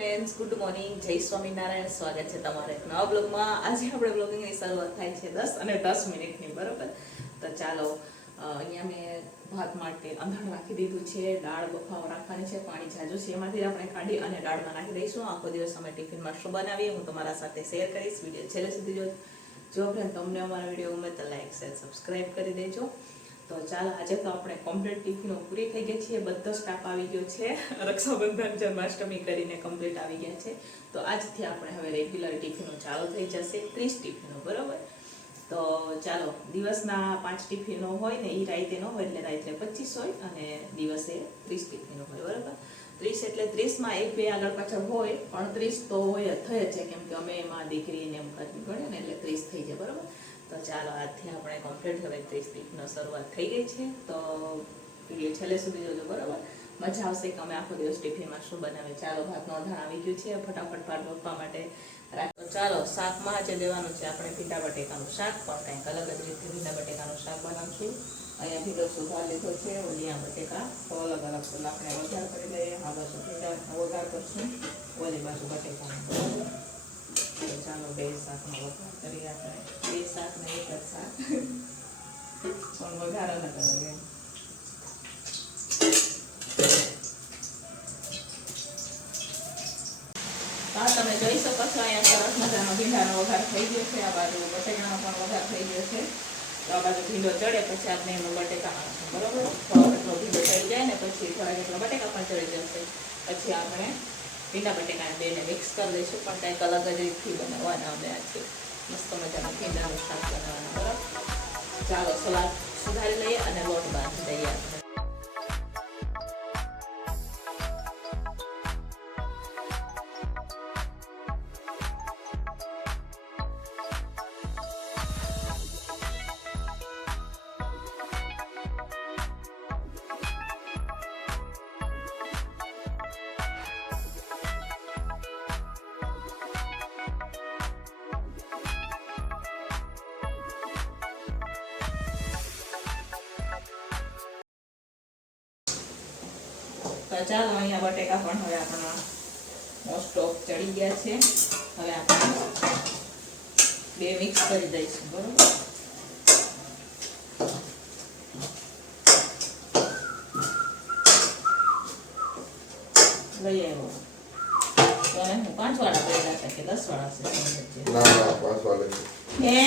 Friends good morning જય સ્વામિનારાયણ સ્વાગત છે તમારે નવા બ્લોગમાં. આજે આપણે બ્લોગિંગની શરૂઆત થાય છે દસ અને દસ મિનિટની, બરાબર? તો ચાલો અહીંયા મેં ભાત માટે અંધાણ રાખી દીધું છે, દાળ બફાવ રાખવાની છે, પાણી જાજુ છે એમાંથી આપણે કાઢી અને દાળમાં નાખી દઈશું. આખો દિવસ અમે ટિફિનમાં શું બનાવીએ હું તમારા સાથે શેર કરીશ. વીડિયો છેલ્લે સુધી જો ફ્રેન્ડ તમને અમારા વીડિયો ગમે તો લાઈક શેર સબસ્ક્રાઈબ કરી દેજો. તો ચાલો, આજે તો આપણે કમ્પ્લીટ ટિફિનો પૂરી થઈ ગઈ છીએ બધો સ્ટાફ આવી ગયો છે. રક્ષાબંધન જન્માષ્ટમી કરીને કમ્પ્લીટ આવી ગયા છે. તો આજથી આપણે હવે રેગ્યુલર ટિફિનો ચાલુ થઈ જશે. ત્રીસ ટિફિનો, બરોબર? તો ચાલો, દિવસના પાંચ ટિફિનો હોય ને એ રાતે ન હોય એટલે રાત્રે પચીસ હોય અને દિવસે ત્રીસ ટિફિનો હોય, બરાબર? ત્રીસ એટલે ત્રીસમાં એક, બે આગળ પાછળ હોય, પણ ત્રીસ તો હોય જ, થઈ છે કેમ કે અમે એમાં દીકરીને એમ ગણે ને, એટલે ત્રીસ થઈ જાય, બરોબર? તો ચાલો, આજથી આપણે કમ્પ્લીટ હવે ત્રીસ વીકનો શરૂઆત થઈ ગઈ છે. તો વીડિયો છેલ્લે સુધી જોજો, બરોબર? મજા આવશે કે અમે આખો દિવસ ટિફિનમાં શું બનાવીએ. ચાલો ભાતનો અધાણ આવી ગયું છે. ફટાફટ ભાત રોપવા માટે રાખો ચાલો શાકમાં આજે લેવાનું છે, આપણે ભીંડા બટેકાનું શાક. પણ કંઈક અલગ જ રીતે ભીંડા બટેકાનું શાક બનાવશું. અહીંયા ભીંડો સુધાર લીધો છે. ઓલિયા બટેકા, તો અલગ અલગ તો આપણે વઘાર કરી લઈએ. આ બાજુ ભીંડા વઘાર કરશું. ઓલી બાજુ બટેકાનું, બરાબર? ચાલો બે શાકનો વઘાર કરી આપણે બે શાક ને એક જ શાક પણ વઘાર અલગ અલગ હા, તમે જોઈ શકો છો, અહીંયા સરસ મજાનો ભીંડાનો વઘાર થઈ ગયો છે. આ બાજુ બટેકાનો પણ વઘાર થઈ ગયો છે. તો આ બાજુ ભીંડો ચડે, પછી આપણે એમાં બટેકા નાખશું, બરોબર? થોડો એટલો ભીંડો ચડી જાય ને, પછી થોડા જેટલા બટેકા પણ ચડી જશે. પછી આપણે ભીંડા બટેકા બેને મિક્સ કરી દઈશું પણ કંઈક અલગ જ રીતથી બનાવવાના અમે આજે. મસ્ત મજાના ભીંડાનું શાક બનાવવાના, બરાબર? ચાલો, સલાડ સુધારી લઈએ અને લોટ બાંધી તો ચાલો અહીંયા બટેકા પણ હવે આપણા મોસ્ટ ઓફ ચડી ગયા છે. હવે આપણે બે મિક્સ કરી દઈશું બરોબર? લઈ આવ્યો. તો હું પાંચ વાળા કર્યા છે કે દસ વાળા છે? ના ના પાંચ વાગે હે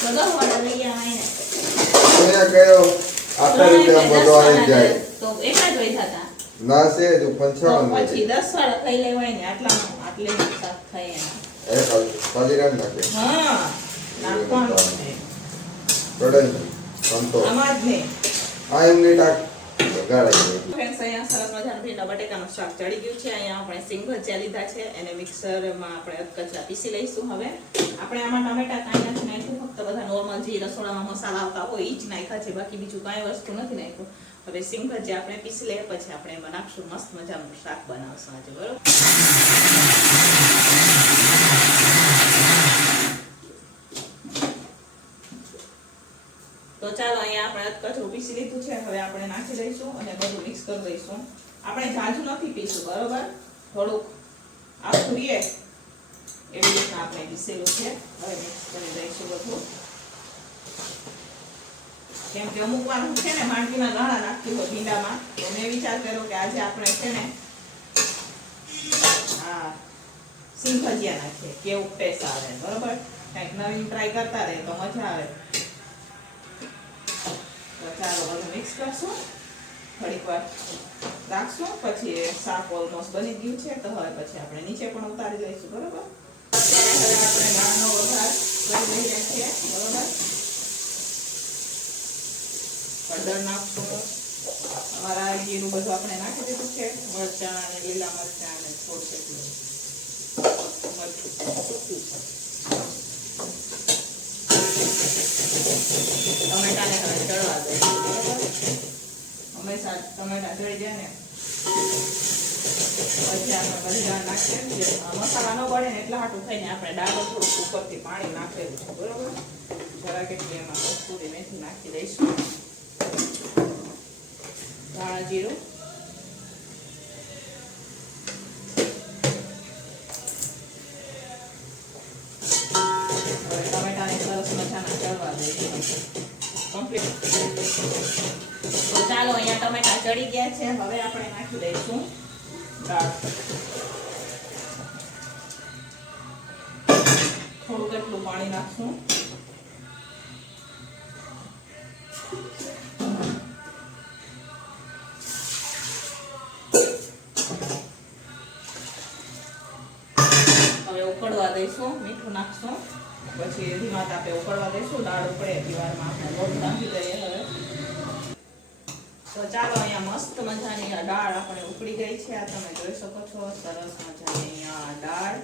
તો દસ વાળા લઈ આવાય ને અહીંયા આટલા રૂપિયા બધો આવી જાય. તો એટલા જ વૈધા હતા. ના છે જો તો પંચાવન પછી દસ વાળા ખાઈ લેવાય ને આટલા આટલે શાક ખાઈ એ ખાલી ખાલી રાખ નાખે. હા નાખવાનું છે. સંતો આમાં જ નહીં આ એમની ટાક ફ્રેન્ડ્સ અહીંયા સરસ મજાનું ભીંડા બટેકાનું શાક ચડી ગયું છે. અહીંયા આપણે સિંગ ભજીયા લીધા છે એને મિક્સરમાં આપણે કચરા પીસી લઈશું હવે. આપણે આમાં ટમેટા કાંઈ નથી નાખ્યું ફક્ત બધા નોર્મલ જે રસોડામાં મસાલા આવતા હોય એ જ નાખ્યા છે, બાકી બીજું કાંઈ વસ્તુ નથી નાખ્યું. હવે સિંગ જે આપણે પીસી લઈએ પછી આપણે એમાં મસ્ત મજાનું શાક બનાવશું આજે, બરોબર? તો ચાલો અહીંયા આપણે કચરું પીસી લીધું છે, હવે આપણે નાખી દઈશું અને બધું મિક્સ કરી દઈશું. આપણે જાજુ નથી પીશું બરોબર? થોડુંક આખું રીએ એવી રીતના આપણે પીસેલું છે. હવે મિક્સ કરી દઈશું બધું. કેમ કે અમુક વાર હું છે ને માંડવીના ગાળા નાખતી હોય ભીંડામાં, તો મેં વિચાર કર્યો કે આજે આપણે છે ને હા સિંહ ભજીયા નાખીએ, કેવું ટેસ્ટ આવે, બરોબર? કંઈક નવીન ટ્રાય કરતા રહે તો મજા આવે. તો ચાલો બધું મિક્સ કરશું. થોડીક વાર રાખશું, પછી શાક ઓલમોસ્ટ બની ગયું છે, તો હવે પછી આપણે નીચે પણ ઉતારી દઈશું, બરોબર અત્યારે હવે આપણે દાળનો વઘાર કરી રહ્યા છીએ બરોબર હળદર નાખશું અમારા ઘીનું બધું આપણે નાખી દીધું છે. મરચાં અને લીલા મરચાં અને થોડું સૂકું ટમેટાને ચડવા દે. હંમેશા ટમેટા ચડી જાય ને. પછી નાખીએ મસાલા ન પડે ને એટલા હાટું થઈને આપણે દાળ થોડુંક ઉપરથી પાણી નાખેલું છે, બરોબર? જરા કેટલી એમાં કસ્તુરી મેથી નાખી દઈશું. ધાણા જીરું ચાલો અહીંયા ટમેટા ચડી ગયા છે. હવે આપણે નાખી દઈશું થોડું કેટલું પાણી નાખશું. નાખશું. પછી ધીમા તાપે ઉકળવા દઈશું દાળ ઉકળે એટલી આપણે લોટ નાખી દઈએ હવે. તો ચાલો અહીંયા મસ્ત મજાની આ દાળ આપણે ઉકળી ગઈ છે, આ તમે જોઈ શકો છો, સરસ મજાની અહીંયા દાળ.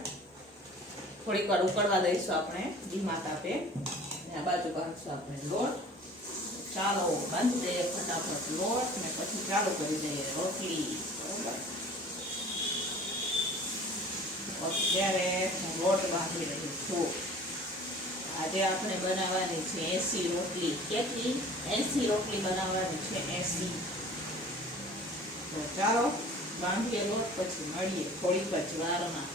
થોડીક વાર ઉકળવા દઈશું આપણે ધીમા તાપે અને આ બાજુ બાંધશું આપણે લોટ. ચાલો બાંધી દઈએ ફટાફટ લોટ, ને પછી ચાલુ કરી દઈએ રોટલી. બરોબર? અત્યારે હું લોટ બાંધી રહી છું. આજે આપણે બનાવવાની છે એસી રોટલી. કેટલી? એસી રોટલી બનાવવાની છે, એસી. તો ચાલો બાંધીએ લોટ, પછી મળીએ થોડીક જ વારમાં.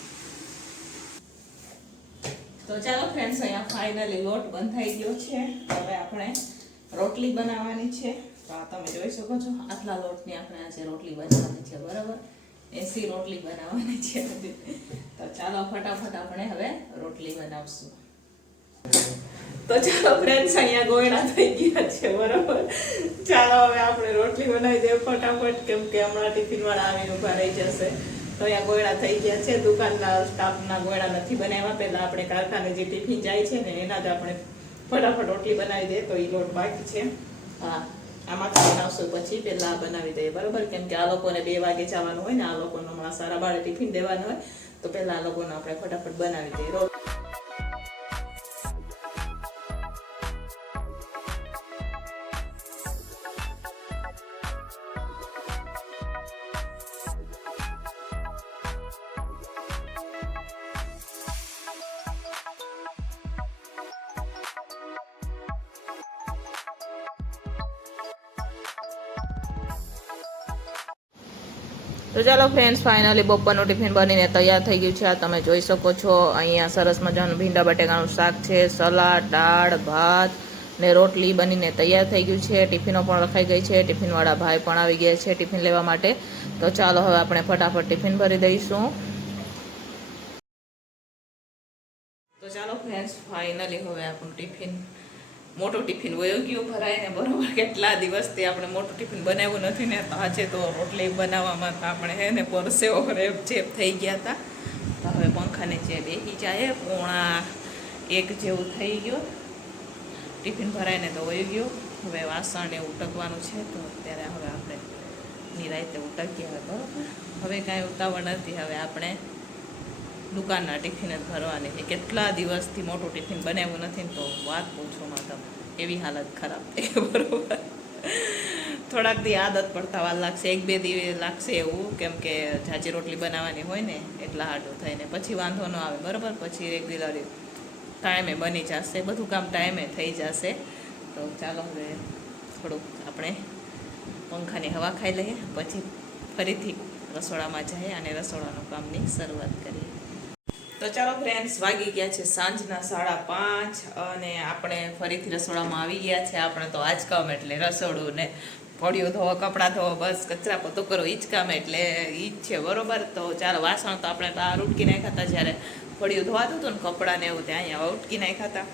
તો ચાલો ફ્રેન્ડ્સ અહીંયા ફાઇનલી લોટ બંધાઈ ગયો છે. હવે આપણે રોટલી બનાવવાની છે. તો આ તમે જોઈ શકો છો, આટલા લોટની આપણે આજે રોટલી બનાવવાની છે, બરાબર? એસી રોટલી બનાવવાની છે તો ચાલો ફટાફટ આપણે હવે રોટલી બનાવશું. તો ચાલો ફ્રેન્ડ્સ અહીંયા ગોયણા થઈ ગયા છે, બરાબર? ચાલો હવે આપણે રોટલી બનાવી દઈએ ફટાફટ, કેમ કે હમણાં ટિફિન વાળા આવીને ઊભા રહી જશે. તો અહીંયા ગોયણા થઈ ગયા છે, દુકાનના સ્ટાફના ગોયણા નથી બનાવ્યા. પહેલા આપણે કારખાને જે ટિફિન જાય છે ને, એના જ આપણે ફટાફટ રોટલી બનાવી દઈએ, તો એ લોટ બાકી છે. હા. આમાંથી બનાવશું પછી પહેલાં બનાવી દઈએ. બરાબર? કેમ કે આ લોકોને બે વાગે જવાનું હોય ને, આ લોકોને હમણાં સારા બાળે ટિફિન દેવાનું હોય, તો પહેલાં આ લોકોને આપણે ફટાફટ બનાવી દઈએ. તો ચાલો ફ્રેન્ડ્સ ફાઇનલી બપોરનું ટિફિન બનીને તૈયાર થઈ ગયું છે. આ તમે જોઈ શકો છો, અહીંયા સરસ મજાનું ભીંડા બટેકાનું શાક છે, સલાડ, દાળ, ભાત ને રોટલી બનીને તૈયાર થઈ ગયું છે. ટિફિનો પણ રખાઈ ગઈ છે, ટિફિનવાળા ભાઈ પણ આવી ગયા છે ટિફિન લેવા માટે. તો ચાલો હવે આપણે ફટાફટ ટિફિન ભરી દઈશું. તો ચાલો ફ્રેન્ડ્સ ફાઇનલી હવે આપણું ટિફિન મોટું ટિફિન વયો ગયું ભરાઈને બરાબર કેટલા દિવસથી આપણે મોટું ટિફિન બનાવ્યું નથી ને તો આજે તો રોટલી બનાવવામાં તો આપણે હે ને પરસેવો રેપ ચેપ થઈ ગયા હતા તો હવે પંખાને જે બેસી જાય પોણા એક જેવું થઈ ગયો. ટિફિન ભરાઈને તો વયો ગયો. હવે વાસણ એ ઉટકવાનું છે તો અત્યારે હવે આપણે નિરાયતે ઉટકીએ હવે બરાબર. હવે કાંઈ ઉતાવળ નથી. હવે આપણે દુકાનના ટિફિન જ ભરવાની છે. કેટલા દિવસથી મોટું ટિફિન બનાવ્યું નથી ને તો વાત પૂછો માં તમે એવી હાલત ખરાબ થઈ બરોબર. થોડાક દી આદત પડતા વાર લાગશે. એક, બે દિવસ લાગશે એવું, કેમ કે જાજી રોટલી બનાવવાની હોય ને, એટલા હાડું થઈને. પછી વાંધો ન આવે, બરાબર? પછી રેગ્યુલર ટાઈમે બની જશે. બધું કામ ટાઈમે થઈ જશે. તો ચાલો હવે થોડુંક આપણે પંખાની હવા ખાઈ લઈએ. પછી ફરીથી રસોડામાં જઈએ અને રસોડાનું કામની શરૂઆત કરીએ. તો ચાલો ફ્રેન્ડ્સ વાગી ગયા છે સાંજના સાડા પાંચ અને આપણે ફરીથી રસોડામાં આવી ગયા છે. આપણે તો આજ કામ એટલે રસોડું ને પડ્યું ધોવો, કપડાં ધોવો, બસ કચરા પોતો કરો, ઈ જ કામ એટલે ઈ જ છે, બરોબર? તો ચાલો વાસણ તો આપણે બહાર ઉટકી નાખ્યા હતા જ્યારે પડ્યું ધોવાતું હતું ને કપડાં ને એવું, ત્યાં અહીંયા ઉટકી નાખ્યા હતા.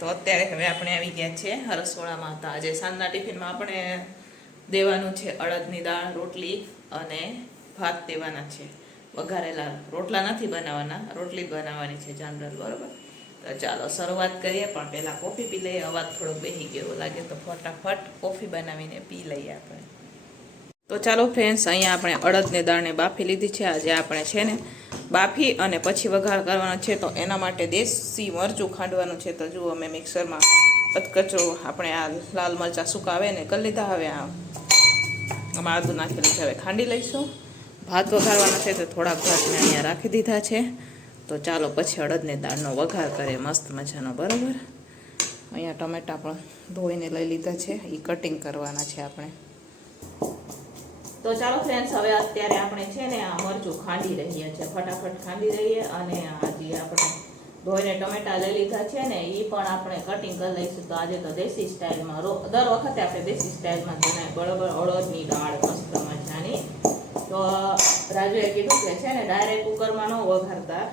તો અત્યારે હવે આપણે આવી ગયા છે રસોડામાં. હતા આજે સાંજના ટિફિનમાં આપણે દેવાનું છે અડદની દાળ રોટલી અને ભાત દેવાના છે. વઘારેલા રોટલા નથી બનાવવાના, રોટલી બનાવવાની છે જનરલ, બરોબર? તો ચાલો, શરૂઆત કરીએ, પણ પહેલાં કોફી પી લઈએ, અવાજ થોડો બેસી ગયો લાગે તો ફટાફટ કોફી બનાવીને પી લઈએ આપણે. તો ચાલો ફ્રેન્ડ્સ અહીંયા આપણે અડદને દાળને બાફી લીધી છે, આજે આપણે છે ને બાફી અને પછી વઘાર કરવાનો છે, તો એના માટે દેશી મરચું ખાંડવાનું છે, તો જુઓ અમે મિક્સરમાં કચરો આપણે આ લાલ મરચાં સુકાવે ને કરી લીધા, હવે આ આમાં આદું નાખેલું છે, હવે ખાંડી લઈશું. ભાત વઘારવાના છે તો થોડાક ભાત મેં અહીંયા રાખી દીધા છે. તો ચાલો પછી અડદની દાળનો વઘાર કરીએ, મસ્ત મજાનો, બરાબર? અહીંયા ટમેટા પણ ધોઈને લઈ લીધા છે. એ કટિંગ કરવાના છે આપણે. તો ચાલો ફ્રેન્ડ્સ હવે અત્યારે આપણે છે ને આ મરચું ખાંડી રહીએ છીએ ફટાફટ ખાંડી રહીએ અને આ જે આપણે ધોઈને ટમેટા લઈ લીધા છે ને એ પણ આપણે કટિંગ કરી લઈશું. તો આજે તો દેશી સ્ટાઇલમાં દર વખતે આપણે દેશી સ્ટાઇલમાં બનાવીએ. બરોબર? અડદની દાળ, મસ્ત મજાની. તો રાજુએ કીધું કે છે ને ડાયરેક્ટ કુકરમાં ન વઘારતા.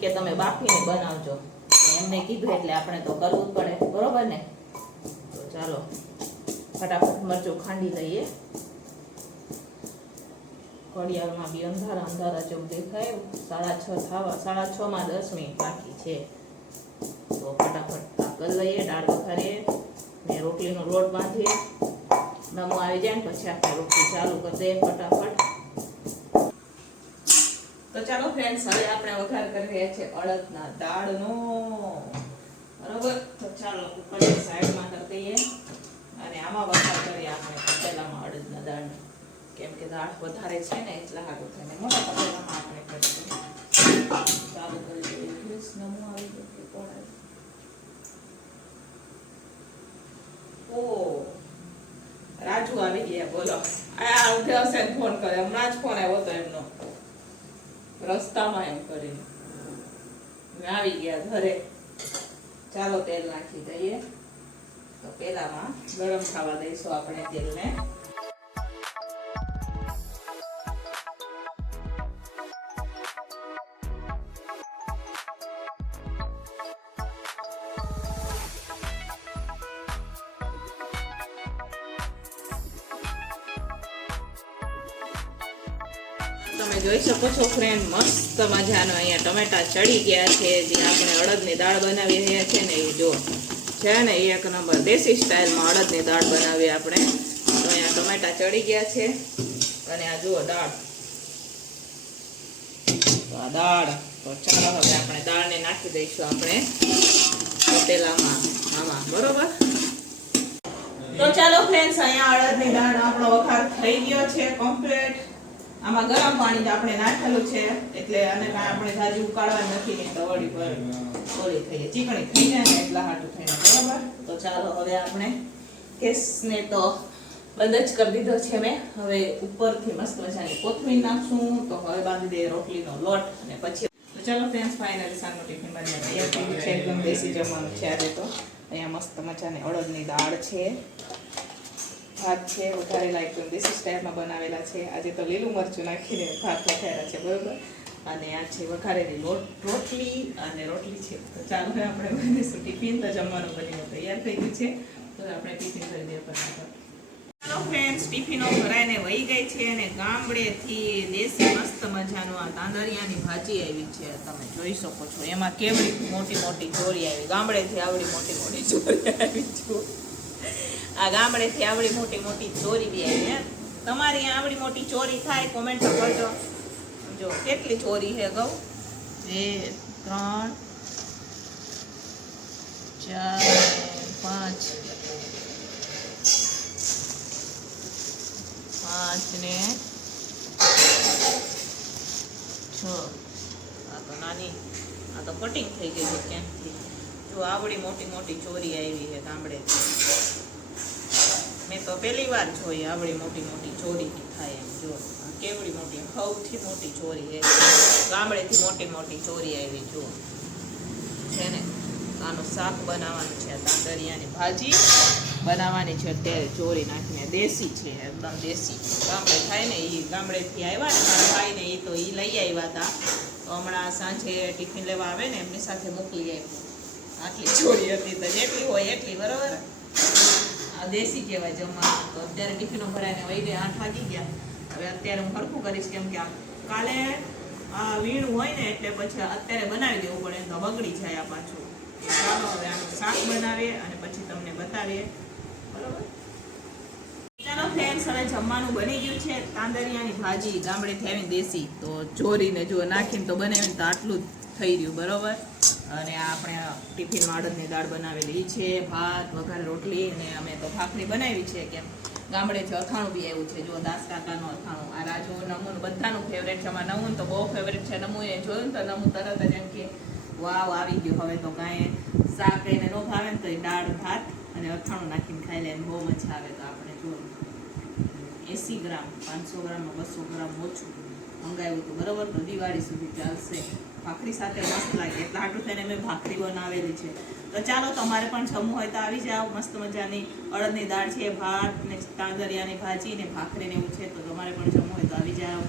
કે તમે બાફીને બનાવજો. એમને કીધું એટલે આપણે તો કરવું જ પડે. બરોબર ને? તો ચાલો, ફટાફટ મરચું ખાંડી લઈએ. ઘડિયાળમાં બી અંધારા અંધારા જેવું દેખાય. સાડા છ થવા, સાડા છ માં દસ મિનિટ બાકી છે. તો ફટાફટ કરી લઈએ, દાળ વઘારીએ. ને રોટલીનો લોટ બાંધીએ. નમો આવી જાય ને પછી આપણે રોટલી ચાલુ કરી ફટાફટ. તો ચાલો ફ્રેન્ડ્સ હવે આપણે વઘાર કરી રહ્યા છીએ અડદના દાળનો. બરોબર? તો ચાલો કુકરની સાઈડમાં કરી દઈએ. અને આમાં વઘાર કરીએ આપણે તપેલામાં અડદના દાળનો. કેમ કે દાળ વધારે છે ને, એટલા હારું થઈને મોટા તપેલામાં આપણે કરીશું ચાલુ કરી દઈએ. નમું આવી ગયો. કોણ? ઓ રાજુ આવી ગયા, બોલો. આ ઉઠે હશે ફોન કરે. હમણાં જ ફોન આવ્યો હતો એમનો. રસ્તામાં એમ કરીને. આવી ગયા ઘરે. ચાલો તેલ નાખી દઈએ. તો પેલામાં ગરમ થવા દઈશું આપણે તેલને. તમે જોઈ શકો છો ફ્રેન્ડ મસ્ત મજાનો અહીંયા ટમેટા ચડી ગયા છે, જે આપણે અડદની દાળ બનાવી રહ્યા છે ને એ જો છે ને એક નંબર દેશી સ્ટાઇલમાં અડદની દાળ બનાવી આપણે. તો અહીંયા ટમેટા ચડી ગયા છે અને આ જુઓ દાળ. દાળ, તો ચાલો હવે આપણે દાળને નાખી દઈશું આપણે તપેલામાં આમાં, બરોબર? તો ચાલો ફ્રેન્ડ્સ અહીંયા અડદની દાળ આપણો વખાર થઈ ગયો છે કમ્પ્લીટ આમાં ગરમ પાણી જ આપણે નાખેલું છે, એટલે અને કાંઈ આપણે જાજી ઉકાળવા નથી તો વળી પર ઓળી થઈએ, ચીકણી થઈ જાય ને એટલા હાટું થઈને, બરાબર? તો ચાલો હવે આપણે કેસને તો બંધ જ કરી દીધો છે મેં. હવે ઉપરથી મસ્ત મજાની કોથમીર નાખશું, તો હવે બાંધી દઈએ રોટલીનો લોટ અને પછી ચાલો ફ્રેન્ડ્સ ફાઇનલી સાંજનો ટિફિન બની તૈયાર થઈ ગયું છે, એકદમ દેશી જમવાનું છે આજે તો. અહીંયા મસ્ત મજાની અડદની દાળ છે. ભાત છે, વધારે એકદમ દેશી સ્ટાઇલમાં બનાવેલા છે. આજે તો લીલું મરચું નાખીને ભાત વઘાર્યા છે, બરાબર? અને આ છે વઘારેલી રોટલી અને રોટલી છે. તો ચાલો આપણે બનીશું ટિફિન. તો જમવાનું બનીને તૈયાર થઈ ગયું છે. તો આપણે ટિફિન કરી દઈએ ચાલો ફ્રેન્ડ્સ ટિફિનો ભરાઈને વહી ગઈ છે અને ગામડેથી દેશી મસ્ત મજાનું આ તાંદરિયાની ભાજી આવી છે. તમે જોઈ શકો છો. એમાં કેવડી મોટી મોટી ચોરી આવી. ગામડેથી આવડી મોટી મોટી ચોરી આવી જો આ ગામડેથી આવડી મોટી મોટી ચોરી બી આવી હે? તમારી અહીંયા આવડી મોટી ચોરી થાય કોમેન્ટ કરજો. જો કેટલી ચોરી છે ગૌ? બે ત્રણ ચાર પાંચ. પાંચ ને છ. આ તો નાની આ તો કટિંગ થઈ ગઈ છે ક્યાંકથી જો આવડી મોટી મોટી ચોરી આવી છે ગામડેથી. મેં તો પહેલી વાર જોઈએ આવડી મોટી મોટી ચોરી થાય એમ, જો. કેવડી મોટી, સૌથી મોટી ચોરી એ ગામડેથી મોટી મોટી ચોરી આવી, જો. છે ને? આનું શાક બનાવવાનું છે તાંદરિયાની ભાજી બનાવવાની છે, અત્યારે ચોરી નાખીને દેશી છે, એકદમ દેશી. ગામડે થાય ને એ ગામડેથી આવ્યા ને, મારા ભાઈને એ તો એ લઈ આવ્યા હતા તો હમણાં સાંજે ટિફિન લેવા આવે ને, એમની સાથે મોકલી આવ્યું આટલી ચોરી હતી તો જેટલી હોય એટલી, બરોબર? દેશી કહેવાય જમવાનું તો. અત્યારે ટિફિનો ભરાઈને વહી ગયા આઠ વાગી ગયા. હવે અત્યારે હું હરખું કરીશ કેમ કે કાલે આ વીણ હોય ને એટલે પછી અત્યારે બનાવી દેવું પડે તો બગડી જાય આ પાછું. ચાલો હવે આનું શાક બનાવીએ અને પછી તમને બતાવીએ. બરોબર? ચાલો ફ્રેન્ડ્સ હવે જમવાનું બની ગયું છે. તાંદરિયાની ભાજી ગામડે થેવી દેશી. તો ચોરીને જો નાખીને તો બનાવીને તો આટલું જ થઈ રહ્યું, બરોબર? અને આ આપણે ટિફિનમાં અડદની દાળ બનાવેલી છે, ભાત, વઘાર, રોટલી, અને અમે તો ભાખરી બનાવી છે કેમ ગામડેથી અથાણું બી આવ્યું છે. જો દાસ કાકાનું અથાણું. આ રાજુ, નમૂન, બધાનું ફેવરેટ છે. અમારા નમુન તો બહુ ફેવરેટ છે. નમુ એ જોયું તો નમુ તરત જ એમ કે, વાવ, આવી ગયું. હવે તો કાંઈ શાક એને ન ભાવે ને તો એ દાળ, ભાત અને અથાણું નાખીને ખાઈ લે બહુ મજા આવે તો આપણે. જો એંસી ગ્રામ, પાંચસો ગ્રામ બસો ગ્રામ ઓછું મંગાવ્યું હતું. બરોબર? તો દિવાળી સુધી ચાલશે. ભાખરી સાથે મસ્ત લાગે. એટલે આટલું થઈને મેં ભાખરી બનાવેલી છે. તો ચાલો, તમારે પણ જમવું હોય તો આવી જાઓ. મસ્ત મજાની અડદની દાળ છે, ભાત ને તાંદરિયાની ભાજી ને ભાખરીને એવું છે. તો તમારે પણ જમવું હોય તો આવી જાઓ.